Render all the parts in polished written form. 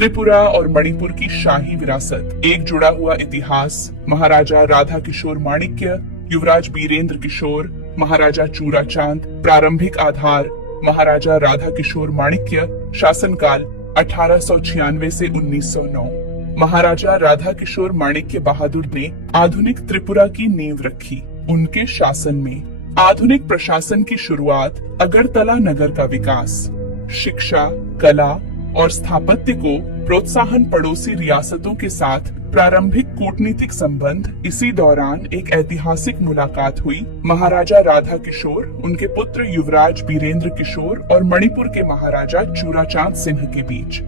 त्रिपुरा और मणिपुर की शाही विरासत, एक जुड़ा हुआ इतिहास। महाराजा राधा किशोर माणिक्य, युवराज बीरेंद्र किशोर, महाराजा चूरा चांद। प्रारंभिक आधार महाराजा राधा किशोर माणिक्य, शासनकाल 1896 से 1909। महाराजा राधा किशोर माणिक्य बहादुर ने आधुनिक त्रिपुरा की नींव रखी। उनके शासन में आधुनिक प्रशासन की शुरुआत, अगरतला नगर का विकास, शिक्षा, कला और स्थापत्य को प्रोत्साहन, पड़ोसी रियासतों के साथ प्रारंभिक कूटनीतिक संबंध। इसी दौरान एक ऐतिहासिक मुलाकात हुई महाराजा राधा किशोर, उनके पुत्र युवराज बीरेंद्र किशोर और मणिपुर के महाराजा चूराचांद सिंह के बीच।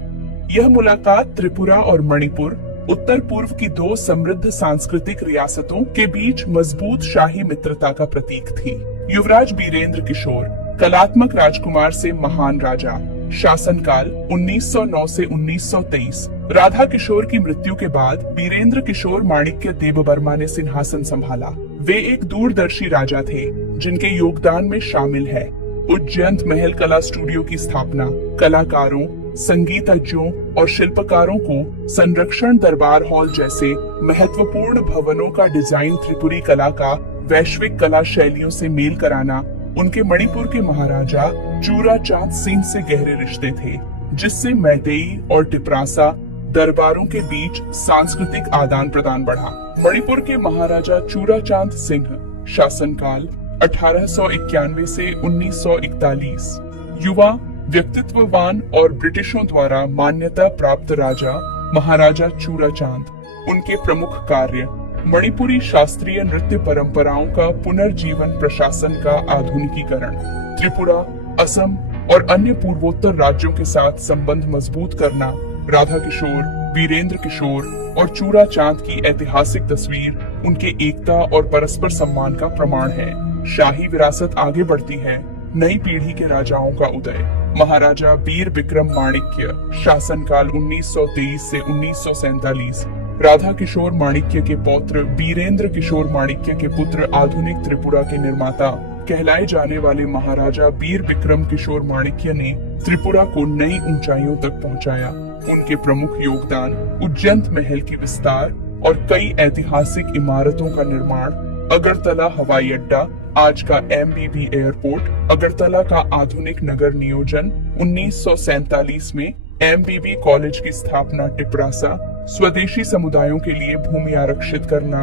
यह मुलाकात त्रिपुरा और मणिपुर, उत्तर पूर्व की दो समृद्ध सांस्कृतिक रियासतों के बीच मजबूत शाही मित्रता का प्रतीक थी। युवराज बीरेंद्र किशोर, कलात्मक राजकुमार से महान राजा। शासनकाल 1909 से 1923। राधा किशोर की मृत्यु के बाद बीरेंद्र किशोर माणिक्य देववर्मा ने सिंहासन संभाला। वे एक दूरदर्शी राजा थे जिनके योगदान में शामिल है उज्जैन महल कला स्टूडियो की स्थापना, कलाकारों, संगीतज्ञों और शिल्पकारों को संरक्षण दरबार हॉल जैसे महत्वपूर्ण भवनों का डिजाइन, त्रिपुरी कला का वैश्विक कला शैलियों से मेल कराना। उनके मणिपुर के महाराजा चूराचांद सिंह से गहरे रिश्ते थे, जिससे मैतेई और टिपरासा दरबारों के बीच सांस्कृतिक आदान प्रदान बढ़ा। मणिपुर के महाराजा चूराचांद सिंह, शासनकाल 1891 से 1941। युवा, व्यक्तित्ववान और ब्रिटिशों द्वारा मान्यता प्राप्त राजा महाराजा चूराचांद। उनके प्रमुख कार्य मणिपुरी शास्त्रीय नृत्य परंपराओं का पुनर्जीवन, प्रशासन का आधुनिकीकरण, त्रिपुरा, असम और अन्य पूर्वोत्तर राज्यों के साथ संबंध मजबूत करना। राधा किशोर, बीरेंद्र किशोर और चूराचांद की ऐतिहासिक तस्वीर उनके एकता और परस्पर सम्मान का प्रमाण है। शाही विरासत आगे बढ़ती है। नई पीढ़ी के राजाओं का उदय। महाराजा वीर विक्रम माणिक्य, शासनकाल 1923 से 1947। राधा किशोर माणिक्य के पौत्र बीरेंद्र किशोर माणिक्य के पुत्र, आधुनिक त्रिपुरा के निर्माता कहलाए जाने वाले महाराजा वीर विक्रम किशोर माणिक्य ने त्रिपुरा को नई ऊंचाइयों तक पहुंचाया। उनके प्रमुख योगदान उज्जैन महल की विस्तार और कई ऐतिहासिक इमारतों का निर्माण, अगरतला हवाई अड्डा, आज का MBB एयरपोर्ट, अगरतला का आधुनिक नगर नियोजन, 1947 में MBB कॉलेज की स्थापना, टिपरासा, स्वदेशी समुदायों के लिए भूमि आरक्षित करना,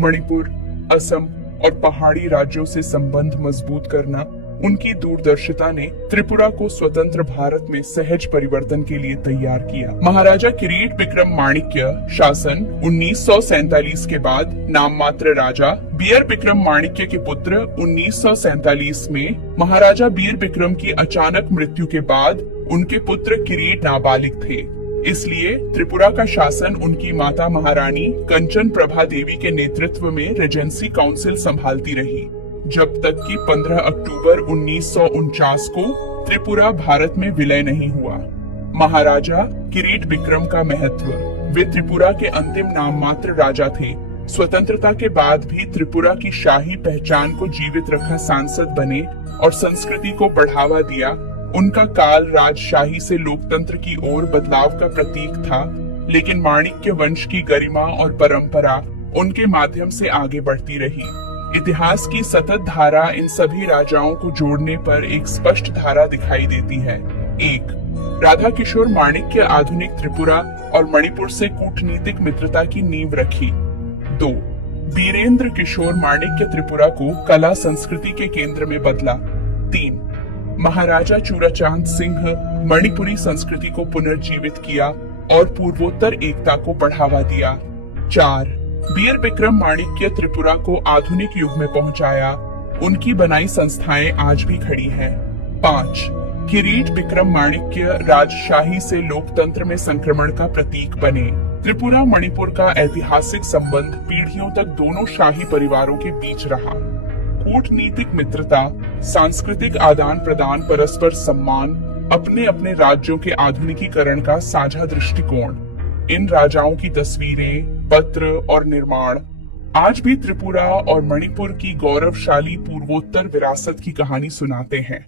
मणिपुर, असम और पहाड़ी राज्यों से संबंध मजबूत करना। उनकी दूरदर्शिता ने त्रिपुरा को स्वतंत्र भारत में सहज परिवर्तन के लिए तैयार किया। महाराजा किरीट विक्रम माणिक्य, शासन 1947 के बाद नाम मात्र राजा बीर विक्रम माणिक्य के पुत्र। 1947 में महाराजा वीर विक्रम की अचानक मृत्यु के बाद उनके पुत्र किरीट नाबालिग थे, इसलिए त्रिपुरा का शासन उनकी माता महारानी कंचन प्रभा देवी के नेतृत्व में रेजेंसी काउंसिल संभालती रही, जब तक कि 15 अक्टूबर 1949 को त्रिपुरा भारत में विलय नहीं हुआ। महाराजा किरीट विक्रम का महत्व। वे त्रिपुरा के अंतिम नाम मात्र राजा थे। स्वतंत्रता के बाद भी त्रिपुरा की शाही पहचान को जीवित रखा सांसद बने और संस्कृति को बढ़ावा दिया। उनका काल राजशाही से लोकतंत्र की ओर बदलाव का प्रतीक था, लेकिन माणिक्य वंश की गरिमा और परंपरा उनके माध्यम से आगे बढ़ती रही। इतिहास की सतत धारा इन सभी राजाओं को जोड़ने पर एक स्पष्ट धारा दिखाई देती है। 1. राधा किशोर माणिक्य आधुनिक त्रिपुरा और मणिपुर से कूटनीतिक मित्रता की नींव रखी। 2. बीरेंद्र किशोर माणिक्य त्रिपुरा को कला संस्कृति के केंद्र में बदला। 3. महाराजा चूराचांद सिंह मणिपुरी संस्कृति को पुनर्जीवित किया और पूर्वोत्तर एकता को बढ़ावा दिया। 4. वीर विक्रम माणिक्य त्रिपुरा को आधुनिक युग में पहुंचाया। उनकी बनाई संस्थाएं आज भी खड़ी हैं। 5. किरीट विक्रम माणिक्य राजशाही से लोकतंत्र में संक्रमण का प्रतीक बने। त्रिपुरा मणिपुर का ऐतिहासिक संबंध पीढ़ियों तक दोनों शाही परिवारों के बीच रहा। कूटनीतिक मित्रता, सांस्कृतिक आदान प्रदान, परस्पर सम्मान, अपने अपने राज्यों के आधुनिकीकरण का साझा दृष्टिकोण। इन राजाओं की तस्वीरें, पत्र और निर्माण आज भी त्रिपुरा और मणिपुर की गौरवशाली पूर्वोत्तर विरासत की कहानी सुनाते हैं।